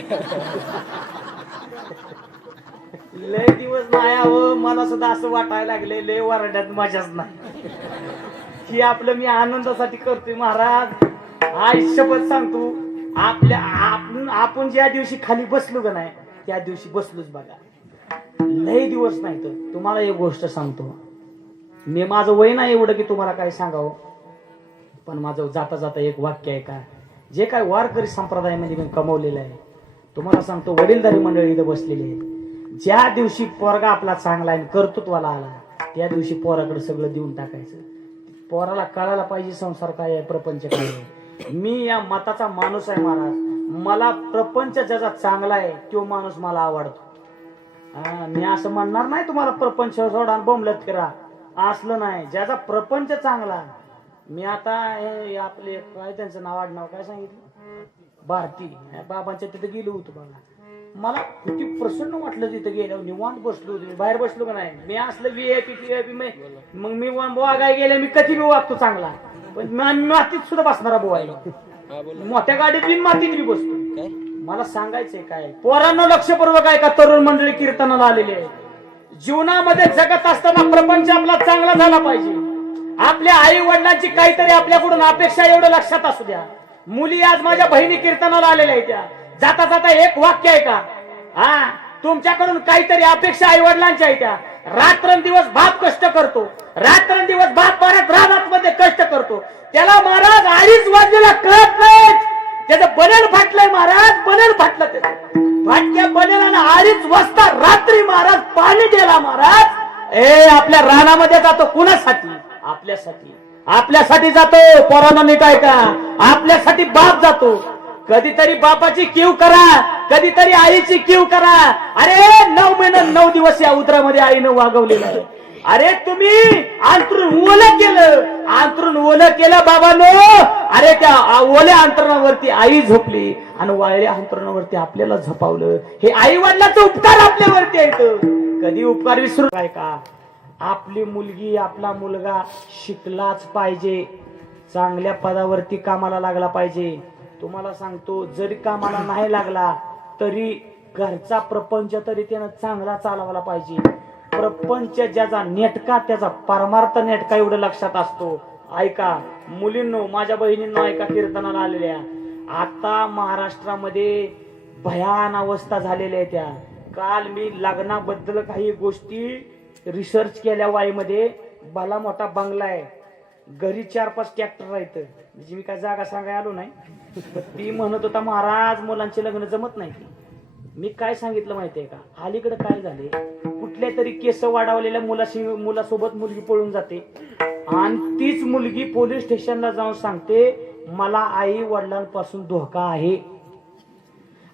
लय दिवस नाही हवं, मला सुद्धा असं वाटायला लागले लय वरड्यात मजाच नाही. ही आपलं मी आनंदासाठी करतोय महाराज. आयुष्यभर सांगतो, आपण ज्या दिवशी खाली बसलो का नाही त्या दिवशी बसलोच बघा. लय दिवस नाही. तर तुम्हाला एक गोष्ट सांगतो, मी माझं वय नाही एवढं की तुम्हाला काय सांगावं, पण माझं जाता जाता एक वाक्य आहे का, जे काय वारकरी संप्रदायामध्ये मी कमवलेलं आहे तुम्हाला सांगतो. वडीलधारी मंडळी इथं बसलेली आहे. ज्या दिवशी पोरगा आपला चांगला आहे, कर्तृत्वाला आला, त्या दिवशी पोराकडे सगळं देऊन टाकायचं. पोराला कळायला पाहिजे संसार काय आहे, प्रपंच काय आहे. मी या मताचा माणूस आहे महाराज. मला प्रपंच ज्याचा चांगला आहे तो माणूस मला आवडतो. मी असं म्हणणार नाही तुम्हाला प्रपंच सोडा बोंबलत फिरा, असलं नाही. ज्याचा प्रपंच चांगला. मी आता आपले काय त्यांचं नाव काय सांगितलं, भारती बाबांच्या तिथे गेलो होतो बघा. मला किती प्रसन्न वाटलं तिथे गेल्यावर. निवांत बसलो होतो, बाहेर बसलो का नाही. मी असलं VIP मग मी वागाय गेले, मी कधी बी वागतो चांगला, पण मातीत सुद्धा बसणारा बोवायला. मोठ्या गाडीत बिन मातीत बी बसतो. मला सांगायचंय काय, पोरांना लक्षपूर्वक आहे का, तरुण मंडळी कीर्तनाला आलेले आहे. जीवनामध्ये जगत असताना प्रपंच आपला चांगला झाला पाहिजे. आपल्या आई वडिलांची काहीतरी आपल्याकडून अपेक्षा एवढं लक्षात असू द्या. मुली आज माझ्या बहिणी कीर्तनाला आलेल्या आहेत, त्या जाता जाता एक वाक्य आहे का, तुमच्याकडून काहीतरी अपेक्षा आई वडिलांच्या आहेत. त्या रात्रंदिवस बाप कष्ट करतो, रात्रंदिवस बाप परत रानात मध्ये कष्ट करतो. त्याला महाराज 2:30 वाजलेला कळत नाहीत. त्याचं बनेल फाटलंय महाराज, बनेल फाटलं त्याचं. फाटक्या बनेला 2:30 वाजता रात्री महाराज पाणी द्यायला महाराज आपल्या रानामध्ये जातो. कुणासाठी? आपल्यासाठी जातो. पोरांना नीट आहे का, आपल्यासाठी बाप जातो. कधीतरी बापाची कीव करा, कधीतरी आईची कीव करा. अरे 9 महिने 9 दिवस या उदरामध्ये आईनं वागवलेलं आहे. अरे तुम्ही अंतरून ओलं केलं बाबांनो. अरे त्या ओल्या अंतरणावरती आई झोपली आणि वाळल्या अंतरणावरती आपल्याला झोपावलं. हे आई वडिलांचा उपकार आपल्यावरती आहेत. कधी उपकार विसरू काय का. आपली मुलगी आपला मुलगा शिकलाच पाहिजे, चांगल्या पदावरती कामाला लागला पाहिजे. तुम्हाला सांगतो, जरी कामाला नाही लागला तरी घरचा प्रपंच तरी त्यानं चांगला चालवला पाहिजे. प्रपंच ज्याचा नेटका त्याचा परमार्थ नेटका एवढं लक्षात असतो. ऐका मुलींनो, माझ्या बहिणींनो, ऐका कीर्तनाला आलेल्या. आता महाराष्ट्रामध्ये भयान अवस्था झालेल्या आहे. त्या काल मी लग्नाबद्दल काही गोष्टी रिसर्च केल्या. वाईमध्ये भला मोठा बंगला आहे, घरी 4-5 ट्रॅक्टर आहेत. म्हणजे मी काय जागा सांगायला आलो नाही. ती म्हणत होता महाराज मुलांचे लग्न जमत नाही. मी काय सांगितलं माहितीये का, अलीकडे काय झाले, कुठल्या तरी केस वाढवलेल्या मुलासोबत मुलगी पळून जाते आणि तीच मुलगी पोलीस स्टेशनला जाऊन सांगते मला आई वडिलांपासून धोका आहे.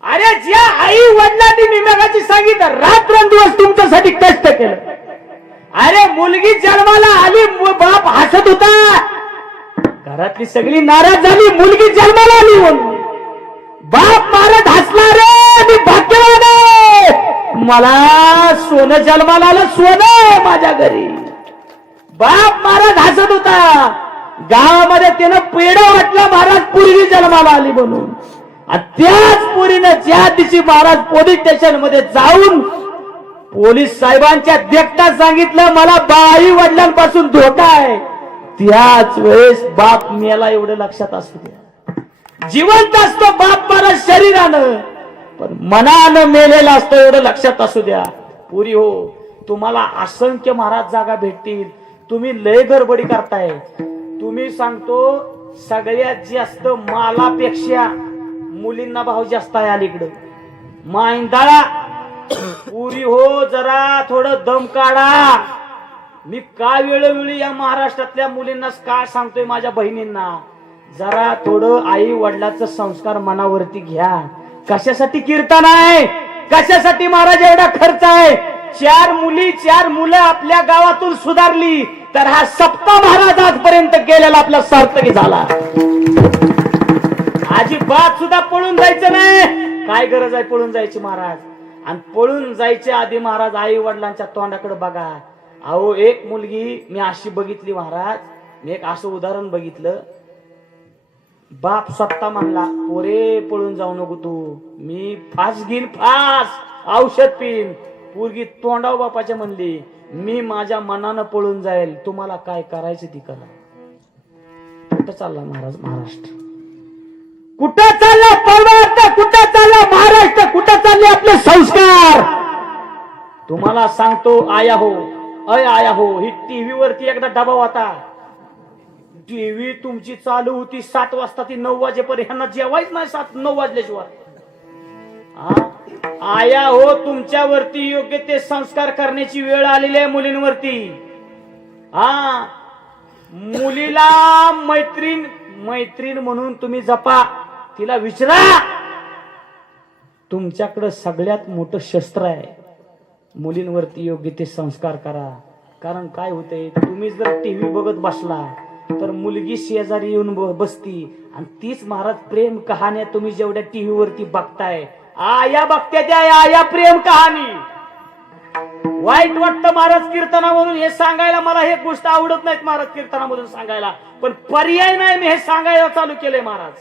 अरे ज्या आई वडिलांनी मी मगाची सांगितलं रात्रंदिवस तुमच्यासाठी कष्ट केलं. अरे मुलगी जन्माला आली, बाप हसत होता, घरातली सगळी नाराज झाली, मुलगी जन्माला आली म्हणून. बाप मारत हसला, रे मी भाग्यवान आहे, मला सोनं जन्माला आलं, सोनं माझ्या घरी. बाप महाराज हसत होता. गावामध्ये त्यानं पेढ वाटलं, महाराज पोरगी जन्माला आली म्हणून. आणि त्याच पोरीनं ज्या दिवशी महाराज पोलीस स्टेशन मध्ये जाऊन पोलीस साहेबांच्या देखता सांगितलं मला आई वडिलांपासून धोका आहे, त्याच वेळेस बाप मेला एवढं लक्षात असू द्या. जिवंत असतो बाप महाराज शरीरानं, पण मनानं मेलेला असतो एवढं लक्षात असू द्या. पुरी हो, तुम्हाला असंख्य महाराज जागा भेटतील, तुम्ही लय गडबडी करताय. तुम्ही सांगतो सगळ्यात जास्त मालापेक्षा मुलींना भाव जास्त आहे अलीकडं. मांदाळा पुरी हो, जरा थोडं दम काढा. मी का वेळोवेळी या महाराष्ट्रातल्या मुलींना का सांगतोय, माझ्या बहिणींना जरा थोडं आई वडिलाचं संस्कार मनावरती घ्या. कशासाठी कीर्तन आहे, कशासाठी महाराज एवढा खर्च आहे. 4 मुली 4 मुलं आपल्या गावातून सुधारली तर हा सप्ताह महाराज आजपर्यंत गेलेला आपला सार्थकी झाला. अजिबात सुद्धा पळून जायचं नाही. काय गरज आहे पळून जायची महाराज. आणि पळून जायच्या आधी महाराज आई वडिलांच्या तोंडाकडे बघा. अहो एक मुलगी मी अशी बघितली महाराज, मी एक असं उदाहरण बघितलं. बाप स्वतः म्हणला पोरे पळून जाऊ नको तू, मी फास घेईन, फास औषध पिन. पोरगी तोंडाव बापाच्या म्हणली मी माझ्या मनानं पळून जाईल, तुम्हाला काय करायचं ती करा. कुठं चालला महाराज महाराष्ट्र, कुठं चालला परमार्थ, कुठं चालला महाराष्ट्र, कुठं चालले आपले संस्कार. तुम्हाला सांगतो आया हो, आया हो, ही टीव्ही वरती एकदा डबा होता. टीव्ही तुमची चालू होती 7 वाजता, ती 9 वाजेपर्यंत. ह्यांना जेवायच नाही 7-9 वाजल्याशिवाय. आया हो, तुमच्यावरती योग्य ते संस्कार करण्याची वेळ आलेली आहे मुलींवरती. मुलीला मैत्रीण म्हणून तुम्ही जपा, तिला विचारा. तुमच्याकडे सगळ्यात मोठं शस्त्र आहे. मुलींवरती योग्य ते संस्कार करा. कारण काय होतंय, तुम्ही जर टीव्ही बघत बसला तर मुलगी शेजारी येऊन बसती. आणि तीच महाराज प्रेम कहाण्या तुम्ही जेवढ्या टीव्ही वरती बघताय, आया बघते त्या आया प्रेम कहाणी. वाईट वाटतं महाराज कीर्तनामधून हे सांगायला, मला हे गोष्ट आवडत नाहीत महाराज कीर्तनामधून सांगायला, पण पर्याय नाही, मी हे सांगायला चालू केलंय महाराज.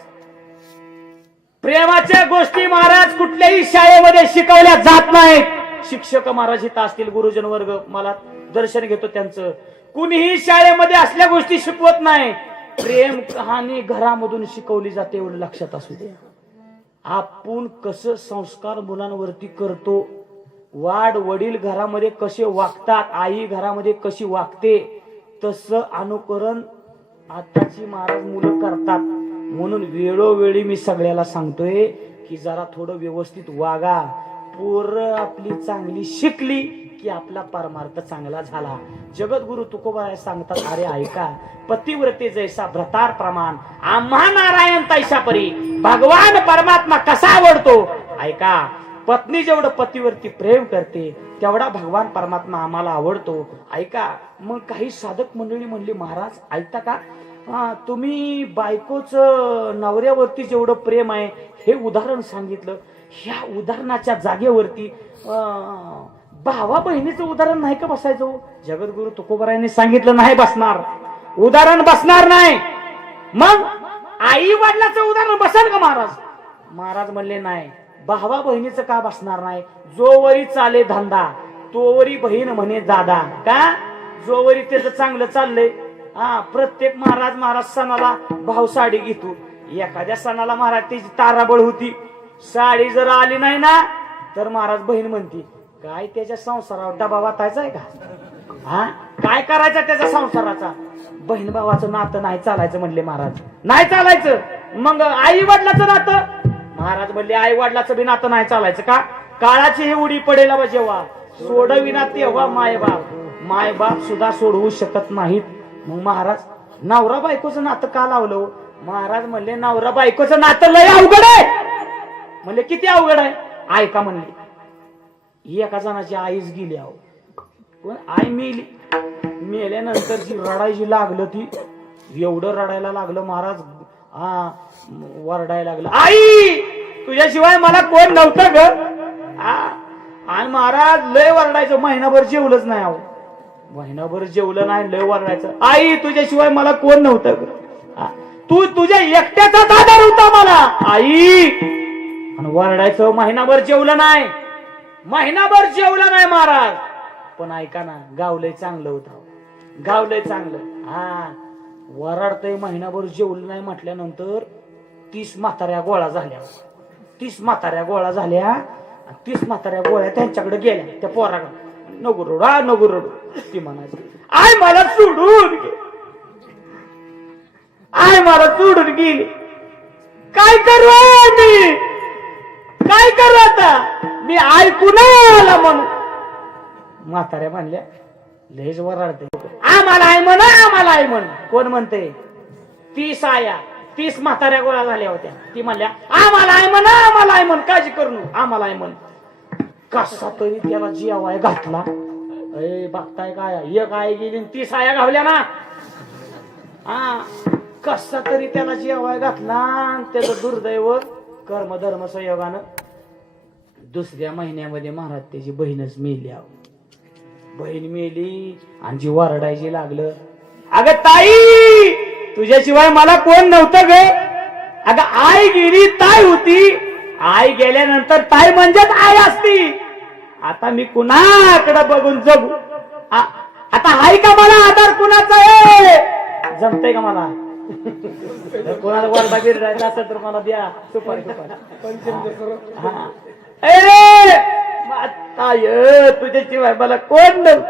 प्रेमाच्या गोष्टी महाराज कुठल्याही शाळेमध्ये शिकवल्या जात नाहीत. शिक्षक महाराज इथं असतील, गुरुजन वर्ग मला दर्शन घेतो त्यांचं, कुणीही शाळेमध्ये असल्या गोष्टी शिकवत नाही. प्रेम कहाणी घरामधून शिकवली जाते एवढं लक्षात असू द्या. आपण कसं संस्कार मुलांवरती करतो, वाढ वडील घरामध्ये कसे वागतात, आई घरामध्ये कशी वागते, तसं अनुकरण आताची महाराज मुलं करतात. म्हणून वेळोवेळी मी सगळ्याला सांगतोय की जरा थोडं व्यवस्थित वागा. पोरं आपली चांगली शिकली की आपला परमार्थ चांगला झाला. जगद्गुरु तुकोबराय सांगतात, अरे ऐका, पतिव्रते जैसा भ्रतार प्रमाण, आम्हा नारायण तैसा परी. भगवान परमात्मा कसा आवडतो ऐका. पत्नी जेवढं पतीवरती प्रेम करते तेवढा भगवान परमात्मा आम्हाला आवडतो ऐका. मग काही साधक मंडळी म्हणली, महाराज ऐकता का, तुम्ही बायकोच नवऱ्यावरती जेवढं प्रेम आहे हे उदाहरण सांगितलं, ह्या उदाहरणाच्या जागेवरती भावा बहिणीचं उदाहरण नाही का बसायचं. जगद्गुरु तुकोबरायांनी सांगितलं नाही बसणार, उदाहरण बसणार नाही. मग आई वडिलाचं उदाहरण बसेल का महाराज. महाराज म्हणले नाही. भावा बहिणीचं का बसणार नाही. जोवरी चाले धंदा तोवरी बहीण म्हणे दादा. का जोवरी त्याचं चांगलं चाललंय, प्रत्येक महाराज सणाला भाऊ साडी घेतो. एखाद्या सणाला महाराज त्याची ताराबळ होती, साडी जर आली नाही ना तर महाराज बहीण म्हणती, काय त्याच्या संसारावर डबा वाटायचा आहे का, काय करायचं त्याच्या संसाराचा. बहीण भावाचं नातं नाही चालायचं म्हणले महाराज, नाही चालायचं. मग आई वडिलाचं नातं, महाराज म्हणले आई वडिलाचं बी नातं नाही चालायचं का. काळाची ही उडी पडेल जेव्हा सोडविना तेव्हा मायबाप सुद्धा सोडवू शकत नाहीत. मग महाराज नवरा बायकोचं नातं का लावलं. महाराज म्हणले नवरा बायकोचं नातं लय अवघड आहे. म्हणले किती अवघड आहे ऐका. म्हणले एका जणाची आईच गेली, आई मेली, मेल्यानंतर जी रडायची लागलं ती एवढं रडायला लागलं महाराज. हा वरडायला लागलं, आई तुझ्याशिवाय मला कोण नव्हतं ग. आणि महाराज लय वरडायचं, महिनाभर जेवलंच नाही. अहो महिनाभर जेवलं नाही, लय वरडायचं, आई तुझ्याशिवाय मला कोण नव्हतं ग. तू तुझ्या एकट्याचाच आधार होता मला आई. आणि वरडायचं, महिनाभर जेवलं नाही, महिनाभर जेवलं नाही महाराज. पण ऐका ना, गावलंय चांगलं होतं, गावलंय चांगलं. हा वराडतय, महिनाभर जेवलं नाही म्हटल्यानंतर 30 म्हाताऱ्या गोळा झाल्या. 30 म्हाताऱ्या गोळा झाल्या. 30 म्हाताऱ्या गोळ्या त्यांच्याकडे गेल्या. त्या पोराकडे, नको रडू, नको रडू. ती म्हणायची, आय मला सोडून गे, आय मला सोडून गेली, काय करू मी, काय करू आता मी, ऐकू नाही आला म्हणून. म्हाताऱ्या म्हणल्या, लयच वराडते, आम्हाला आहे म्हण, आम्हाला आहे म्हण. कोण म्हणते? 30 आया, 30 म्हाताऱ्या गोळा झाल्या होत्या. ती म्हणल्या, आम्हाला आहे म्हण, आम्हाला आहे म्हण, काळजी करू नको, आम्हाला आहे म्हण. कसा तरी त्याला जेवाय घातला. बघताय काय, एक आई गेली 30 आया घावल्या ना. हा कसा तरी त्याला जेवाय घातला. त्याचं दुर्दैव, कर्मधर्म संयोगानं दुसऱ्या महिन्यामध्ये महाराज त्याची बहीणच मेली. बहीण मेली आणि जी वरडायची लागलं, अगं ताई तुझ्याशिवाय मला कोण नव्हतं ग. अगं आई गेली ताई होती, आई गेल्यानंतर ताई म्हणजेच आई असती. आता मी कुणाकडे बघून जगू. आता आई का मला आधार कुणाचा आहे, जमतंय का मला. कोणाला वरडा बिरडायचा असेल तर मला द्या सुपारी. ताई तुझ्याशिवाय मला कोण नव्हतं,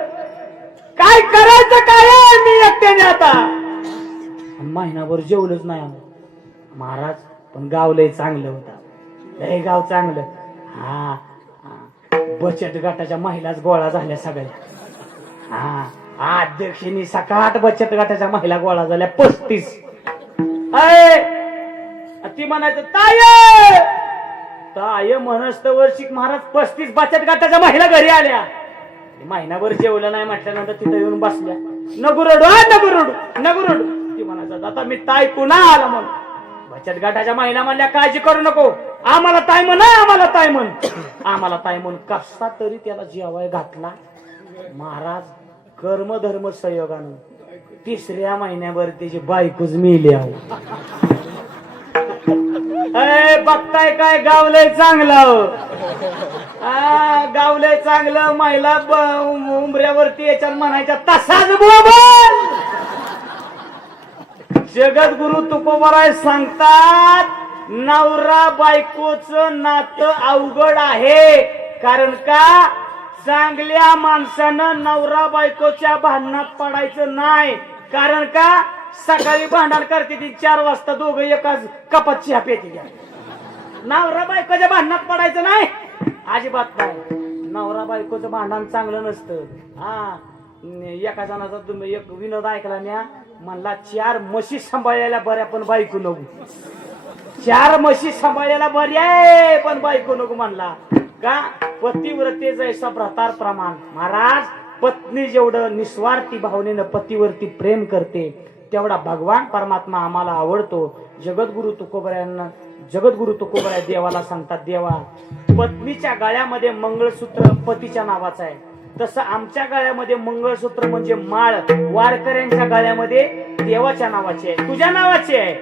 काय करायचं काय मी एकट्याने. आता महिनाभर जेवलंच नाही महाराज. पण गाव लय चांगलं होतं, लय गाव चांगलं. हा बचत गटाच्या महिलाच गोळा झाल्या सगळ्या. हा अध्यक्षिनी सकाट बचत गटाच्या महिला गोळा झाल्या 35. ती म्हणायचं ताय ताय म्हणस्त वर्षिक महाराज 35 बचत गटाच्या महिला घरी आल्या. महिनाभर जेवलं नाही म्हटल्यानंतर तिथं येऊन बसल्या, नको रडू, नको रडू, नको रडू. ती म्हणायचं, आता मी ताई पुन्हा आला म्हणून. बचत गटाच्या महिला म्हणल्या, काळजी करू नको, आम्हाला ताई म्हण, आम्हाला ताई म्हण, आम्हाला ताई म्हण. कसा तरी त्याला जेवाय घातला महाराज. कर्मधर्म संयोगानं 3ऱ्या महिन्याभर त्याची बायकोच मेली. बघताय काय, गावलंय चांगलं. गावलंय चांगलं. महिला उंबऱ्यावरती याच्यात म्हणायच्या तसाच बोबल. जगद्गुरु तुकोबाराय सांगतात, नवरा बायकोचं नातं अवघड आहे. कारण का, चांगल्या माणसानं नवरा बायकोच्या भांडणात पडायचं नाही. कारण का, सकाळी भांडण करते ती 4 वाजता दोघं एकाच कपात चहा पेती. नवरा बायकोच्या भांडणात पडायचं नाही, अजिबात नाही. नवरा बायकोचं भांडण चांगलं नसतं. एका जणाचा एक विनोद ऐकला म्या, म्हणला 4 म्हशी सांभाळायला बऱ्या पण बायको नको. 4 म्हशी सांभाळायला बऱ्या पण बायको नको म्हणला. का, पतिव्रतेच ऐसा भ्रतार प्रमाण. महाराज पत्नी जेवढं निस्वार्थी भावनेनं पतीवरती प्रेम करते तेवढा भगवान परमात्मा आम्हाला आवडतो. जगद्गुरु तुकोबराय देवाला सांगतात, देवा पत्नीच्या गळ्यामध्ये मंगळसूत्र पतीच्या नावाचं आहे, तसं आमच्या गळ्यामध्ये मंगळसूत्र म्हणजे माळ वारकऱ्यांच्या गळ्यामध्ये देवाच्या नावाचे आहे, तुझ्या नावाचे आहे.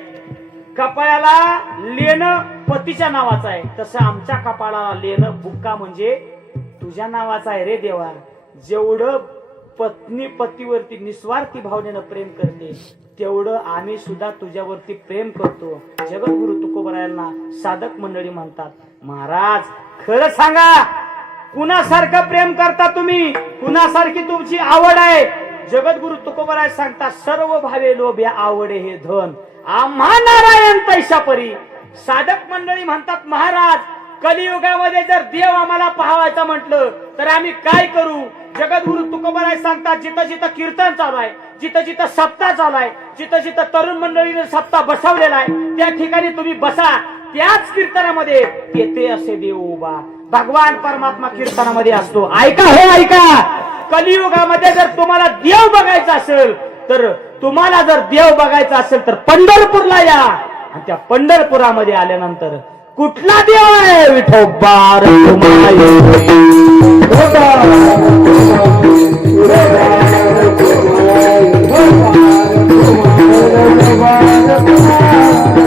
कपाळाला लेणं पतीच्या नावाचं आहे, तसं आमच्या कपाळाला लेणं बुक्का म्हणजे तुझ्या नावाचा आहे रे देवा. जेवढं पत्नी पतीवरती निस्वार्थी भावनेनं प्रेम करते तेवढं आम्ही सुद्धा तुझ्यावरती प्रेम करतो. जगद्गुरु तुकोबरायांना साधक मंडळी म्हणतात, महाराज खरं सांगा कुणासारखं प्रेम करता तुम्ही, कुणासारखी तुमची आवड आहे. जगद्गुरु तुकोबराय सांगतात, सर्व भावे लोभ्या आवडे हे धन, आम्हा नारायण तैसा परी. साधक मंडळी म्हणतात, महाराज कलियुगामध्ये जर देव आम्हाला पाहावायचा म्हटलं तर आम्ही काय करू. जगद्गुरु तुकोबराय सांगतात, जिथं जिथं कीर्तन चालू आहे, जिथं जिथं सप्ताह चालू आहे, जिथं जिथं तरुण मंडळीने सप्ताह बसवलेला आहे त्या ठिकाणी तुम्ही बसा. त्याच कीर्तनामध्ये तेथे असे देव उभा. भगवान परमात्मा कीर्तनामध्ये असतो. ऐका, हो ऐका. कलियुगामध्ये जर तुम्हाला देव बघायचा असेल तर तुम्हाला जर देव बघायचा असेल तर पंढरपूरला या आणि त्या पंढरपुरामध्ये आल्यानंतर कुठला देव आहे विठोबा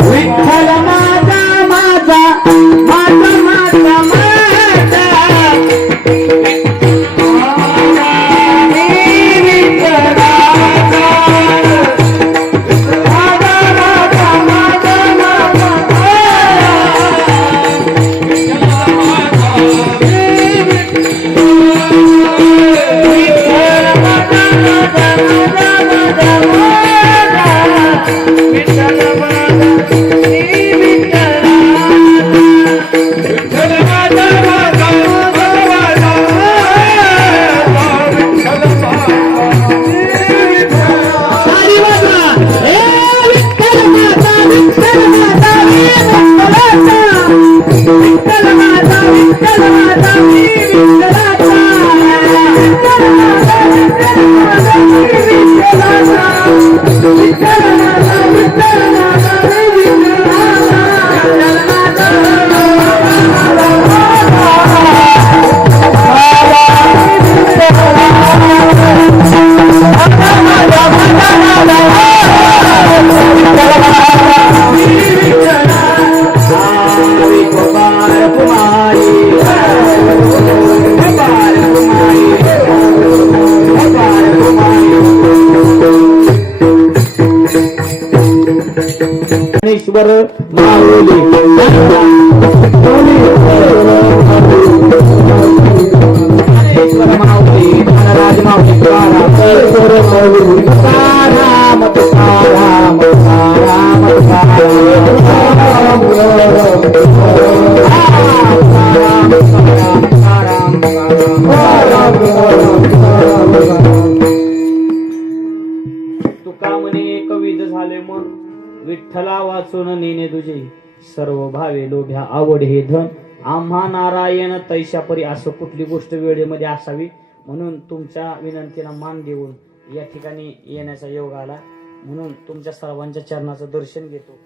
विठ्ठल माझा माझा माझा माझा माझा ईश्वर माऊली माऊली राज माऊली राम राम तुका म्हणे एक विध झाले मन विठ्ठला वाचून नेणे तुझे सर्व भावे लोभ्या आवड हे धन आम्हा नारायण तैशापरी असं कुठली गोष्ट वेळेमध्ये असावी म्हणून तुमच्या विनंतीला मान देऊन या ठिकाणी येण्याचा योग आला म्हणून तुमच्या सर्वांच्या चरणाचं दर्शन घेतो.